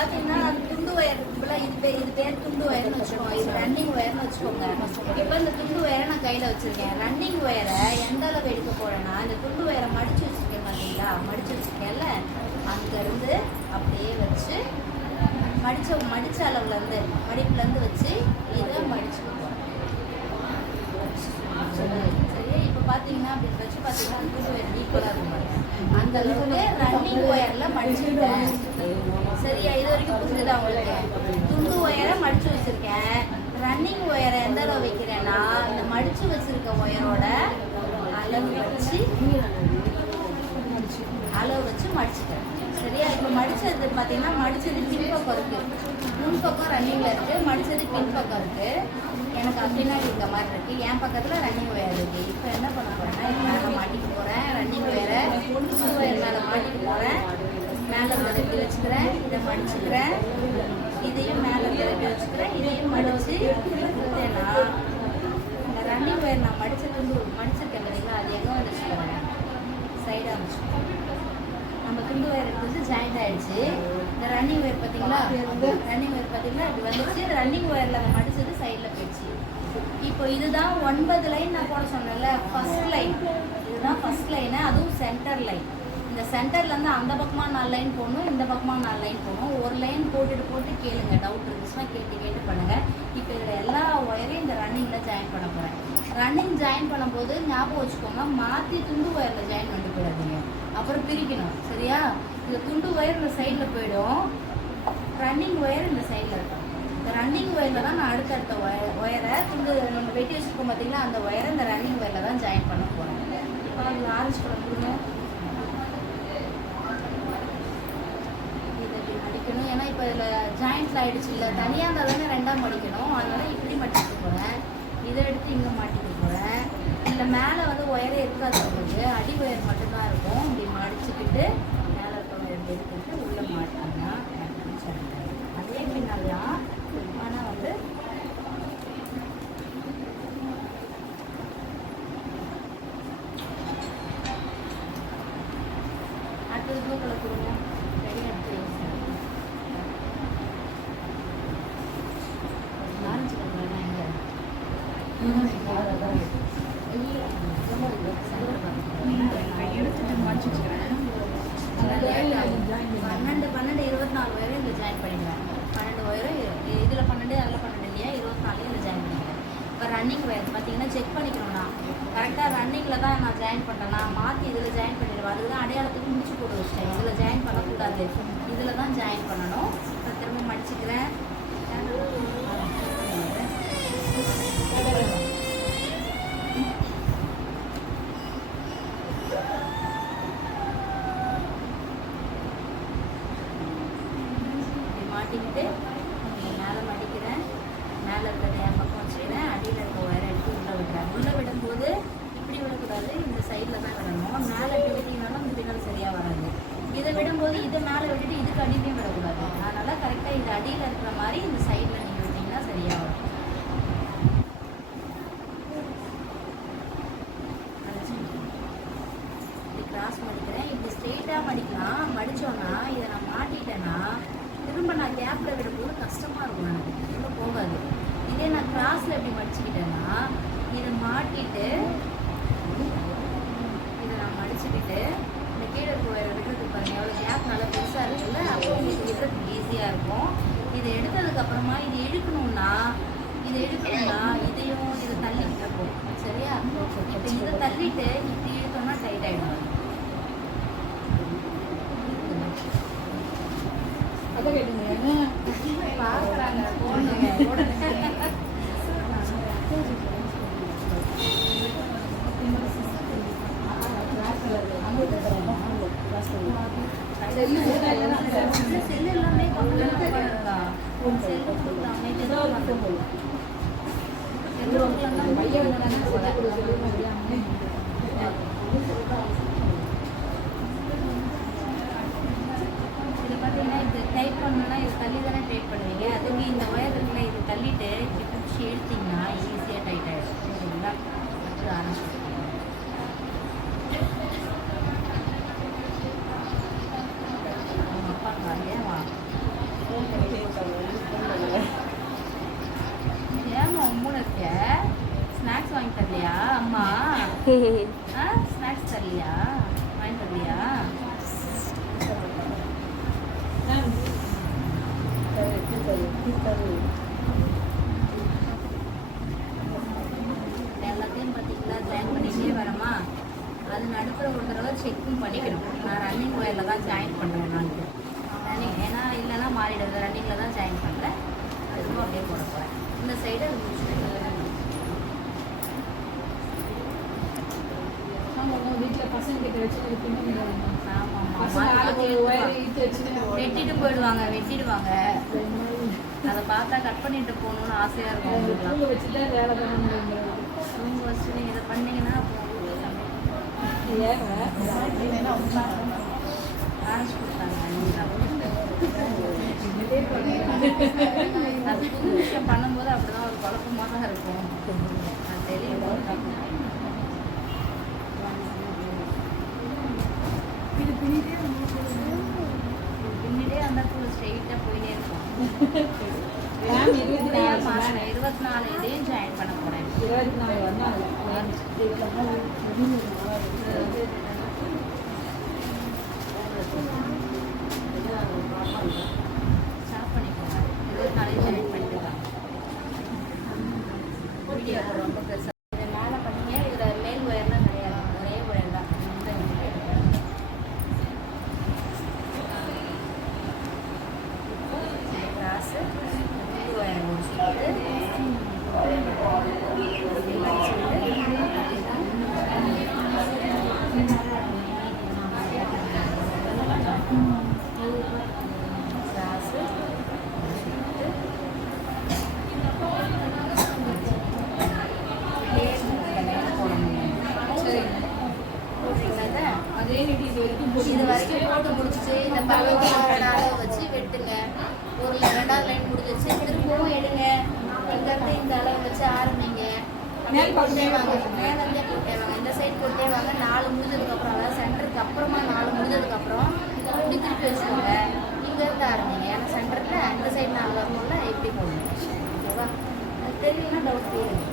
பார்த்தீங்கன்னா அது துண்டு ஒயர் இருக்குல்ல, இது பேர் துண்டு ஒயர்னு வச்சுக்கோங்க, இது ரன்னிங் ஒயர்னு வச்சுக்கோங்க. இப்போ இந்த துண்டு ஒயரை நான் கையில் வச்சுருக்கேன். ரன்னிங் ஒயரை எந்த அளவு எடுக்க போகிறேன்னா, இந்த துண்டு ஒயரை மடித்து வச்சுருக்கேன் பார்த்தீங்களா, மடித்து வச்சுருக்கேன்ல, அங்கேருந்து அப்படியே வச்சு மடித்த அளவுலேருந்து மடிப்புலேருந்து வச்சு இதை மடிச்சுக்க போகிறேன். சரியா? இப்போ பார்த்தீங்கன்னா அப்படி வச்சு பார்த்தீங்கன்னா அந்த துண்டு ஒயர் ஈக்குவலாக இருக்கும். அந்த அளவுக்கு ரன்னிங் ஒயரில் மடிச்சுருக்கேன். சரியா? இது வரைக்கும் புரிஞ்சுதா உங்களுக்கு? துண்டு ஒயரை மடித்து வச்சுருக்கேன். ரன்னிங் ஒயரை எந்த அளவு வைக்கிறேன்னா, இந்த மடித்து வச்சுருக்க ஒயரோட அளவு வச்சு மடிச்சுக்கிறேன். சரியா? இப்போ மடித்தது பார்த்தீங்கன்னா மடித்தது பின்பக்கம் இருக்குது, முன்பக்கம் ரன்னிங்கில் இருக்குது, மடித்தது பின்பக்கம் இருக்குது. எனக்கு பின்னாடி இருக்க மாதிரி இருக்குது. என் பக்கத்தில் ரன்னிங் ஒயர் இருக்குது. இப்போ என்ன பண்ண போகிறேன்னா, இது மேலே மாட்டிக்க போகிறேன். ரன்னிங் ஒயரை துண்டு ஒயர் மேலே மாட்டிக்க போகிறேன். மேலே திரட்டி வச்சுக்கிறேன், இதை மடிச்சுக்கிறேன், இதையும் மேலே திரட்டி வச்சுக்கிறேன், இதையும் மடித்து கொடுத்தேன்னா இந்த ரன்னிங் ஒயர் நான் மடிச்சிருக்கேன் இல்லைங்களா, அது எங்கே வந்துச்சுக்கிறேன், சைடாக வந்துச்சுக்கோங்க. நம்ம துண்டு ஒயர் எடுத்து ஜாயிண்ட் ஆகிடுச்சு. இந்த ரன்னிங் ஒயர் பார்த்தீங்களா, ரன்னிங் ஒயர் பார்த்தீங்கன்னா இது வந்துச்சு. இந்த ரன்னிங் ஒயரில் அதை மடிச்சது சைடில் போயிடுச்சு. இப்போ இதுதான் 9 லைன் நான் போட சொன்னேன்ல, ஃபர்ஸ்ட் லைன். இதுதான் ஃபர்ஸ்ட் லைனு, அதுவும் சென்டர் லைன். இந்த சென்டர்லேருந்து அந்த பக்கமாக 4 லைன் போடணும், இந்த பக்கமாக 4 லைன் போடணும். ஒரு லைன் போட்டு கேளுங்க, டவுட் இருந்துச்சுன்னா கேட்டு பண்ணுங்கள். இப்போ இதில் எல்லா ஒயரையும் இந்த ரன்னிங்கில் ஜாயின் பண்ண போகிறேன். ரன்னிங் ஜாயின் பண்ணும்போது ஞாபகம் வச்சுக்கோங்க, மாற்றி துண்டு ஒயரில் ஜாயின் பண்ணிட்டு போயிடாதீங்க, அப்புறம் பிரிக்கணும். சரியா? இந்த துண்டு ஒயர் இந்த சைடில் போயிடும், ரன்னிங் ஒயர் இந்த சைடில் இருக்கும். இந்த ரன்னிங் ஒயரில் தான் நான் அடுத்தடுத்த ஒயரை துண்டு நம்ம வெட்டி வச்சுருக்கோம் பார்த்தீங்களா, அந்த ஒயரை இந்த ரன்னிங் ஒயரில் தான் ஜாயின் பண்ண போகிறேன். இப்போ அது ஆரஞ்சு கலர் கொடுங்க. ஏன்னா இப்போ இதில் ஜாயிண்ட்ல ஆகிடுச்சு இல்லை, தனியாக இருந்தால் தானே ரெண்டாக மடிக்கணும். அதனால் இப்படி மடிச்சுட்டு போகிறேன். இதை எடுத்து இங்கே மாட்டிட்டு போகிறேன். இல்லை மேலே வந்து ஒயரே இருக்காது, உங்களுக்கு அடி ஒயர் மட்டும்தான் இருக்கும். இப்படி மடிச்சுக்கிட்டு மேலே இருக்க ஒயர் எடுத்துக்கிட்டு உள்ளே மாட்டிங்கன்னா அதே பின்னால் தான். ஆனால் வந்து அடுத்தது ப்ளூ கலர் கொடுங்க. ரெடி எடுத்து ஆரஞ்சு கலர் எங்கே எடுத்துட்டு மடிச்சு வச்சுக்கிறேன். 12 24 வயரும் இதில் ஜாயின் பண்ணிடுவேன். 12 வயரும் இதில் 12 அதில் 12 இல்லையா, 24 இதில் ஜாயின் பண்ணிடுவேன். இப்போ ரன்னிங் வயர் பார்த்தீங்கன்னா செக் பண்ணிக்கணும்னா கரெக்டாக ரன்னிங்கில் தான் நான் ஜாயின் பண்ணுறேன்னா மாற்றி இதில் ஜாயின் பண்ணிடுவேன். அதுதான் அடையாளத்துக்கு முடிச்சு போட்டு வச்சிட்டேன். இதில் ஜாயின் பண்ணக்கூடாது, இதில் தான் ஜாயின் பண்ணணும். இப்போ திரும்ப மடிச்சுக்கிறேன். மாட்டிக்கிட்டு மேலே மடிக்கிறேன். மேலே இருக்கிறத என் பக்கம் வச்சுக்கிறேன். அடியில் இருக்க ஒயரை எடுத்து உள்ளே விடுறேன். உள்ளே விடும்போது இப்படி விடக்கூடாது, இந்த சைடில் தான் விடணும். மேலே இப்படி விட்டிங்கனாலும் இந்த பின்னால் சரியாக வராது. இதை விடும்போது இதை மேலே விட்டுட்டு இதுக்கு அடியிலையும் விடக்கூடாது. அதனால் கரெக்டாக இது அடியில் இருக்கிற மாதிரி இந்த சைடில் நீங்கள் விட்டிங்கன்னா சரியாக வரும். இப்படி கிராஸ் மடிக்கிறேன். இப்படி ஸ்ட்ரெயிட்டாக மடிக்கலாம். மடித்தோன்னா இதை நான் மாட்டிட்டேன்னா திரும்ப நான் கேப்பில் விடும்போது கஷ்டமாக இருக்கும், எனக்கு திரும்ப போகாது. இதே நான் கிராஸில் எப்படி மடிச்சுக்கிட்டேன்னா இதை மாட்டிட்டு இதை நான் மடிச்சுக்கிட்டு இந்த கீழே இருக்க ஒயரை விடுறதுக்கு பாருங்கள் எவ்வளோ கேப் நல்லா பெருசாக இருக்குல்ல, அப்போ உங்களுக்கு விடுறதுக்கு ஈஸியாக இருக்கும். இதை எடுத்ததுக்கப்புறமா இதை இழுக்கணும்னா இதையும் இதை தள்ளிக்கிட்ட போகும். சரியா? இப்போ இதை தள்ளிட்டு இப்படி இழுத்தோம்னா டைட் ஆகிடும். அதை கேட்டுங்க பார்க்குறாங்க, போடுங்க. செல்லு எல்லாமே கம்ப்ளீட்டாக இருக்கா? செல்லு கொடுத்தாங்க இது பார்த்தீங்கன்னா இது டைப் பண்ணணும்னா இது தள்ளி தானே டைப் பண்ணுவீங்க. அதுக்கு இந்த ஒயர் இருக்குல்ல, இது தள்ளிட்டு இப்படி பிடிச்சி எடுத்திங்கன்னா ஈஸியாக டைட் ஆகிடும். சரிங்களா? அடுத்து ஆரம்பிச்சு அப்பா காலையே வா ஆ ஸ்நாக்ஸ் தரலையா? வாங்கிட்டு வரலையா? எல்லாத்தையும் பார்த்தீங்களா ஜாயின் பண்ணிட்டே வரமா. அது நடுப்புற ஒரு தடவை செக்கும் பண்ணிக்கணும். நான் ரன்னிங் ஒயரில் தான் ஜாயின் பண்ணுவேன். நான் ரன்னிங் ஏன்னா இல்லைன்னா மாறிடுது. ரன்னிங்கில் தான் ஜாயின் பண்ணுறேன். அதுவும் அப்படியே போட போகிறேன். இந்த சைடு வீட்டில் பசங்க கிட்ட வச்சு வெட்டிட்டு போயிடுவாங்க, வெட்டிடுவாங்க. அதை பார்த்தா கட் பண்ணிட்டு போகணும்னு ஆசையாக இருக்கும் அவங்களுக்குலாம். வச்சுதான் வேலை பண்ணணும். அவங்க வச்சு நீங்கள் இதை பண்ணீங்கன்னா ஆரஞ்சு கொடுத்தாங்க. அது புது விஷயம் பண்ணும்போது அப்படிதான் ஒரு குழப்பமாக தான் இருக்கும். அது தெரியும். பின்னிட்டே அந்த ஸ்ட்ரெயிட்டாக போயிட்டே இருக்கும். 24 இதையும் ஜாயின் பண்ண போகிறேன். 24 வந்தாங்க. ஸ்டாப் பண்ணிக்கோங்க. 24 ஜாயின் பண்ணிட்டு தான் வீடியோ ரொம்ப பெருசாக இதை மேலே பண்ணீங்க. இதில் மேல் ஒயர்லாம் கிடையாது, ஒரே ஒயர் தான். கிளாஸு ஒயர் முடிச்சுட்டு இது வரைக்கும் போட்டு முடிச்சுட்டு இந்த பலவை அளவு வச்சு வெட்டுங்க. ஒரு 2வது லைன் முடிஞ்சிச்சு. திரும்பவும் எடுங்க. இங்கிருந்து இந்த அளவு வச்சு ஆரம்பிங்க. கொட்டே வாங்க, மேலேருந்தே கொட்டே வாங்க. இந்த சைடு கொட்டே வாங்க. 4 முடிஞ்சதுக்கப்புறம், அதாவது சென்டருக்கு அப்புறமா 4 முடிஞ்சதுக்கப்புறம் இப்படி திருப்பி வச்சுக்கோங்க. இங்கேருந்து ஆரம்பிங்க. ஏன்னா சென்டரில் அந்த சைடு 4 வரணும்ல இப்படி போடணும். ஓகேவா? அது தெரியலன்னா டவுட் கேளுங்க.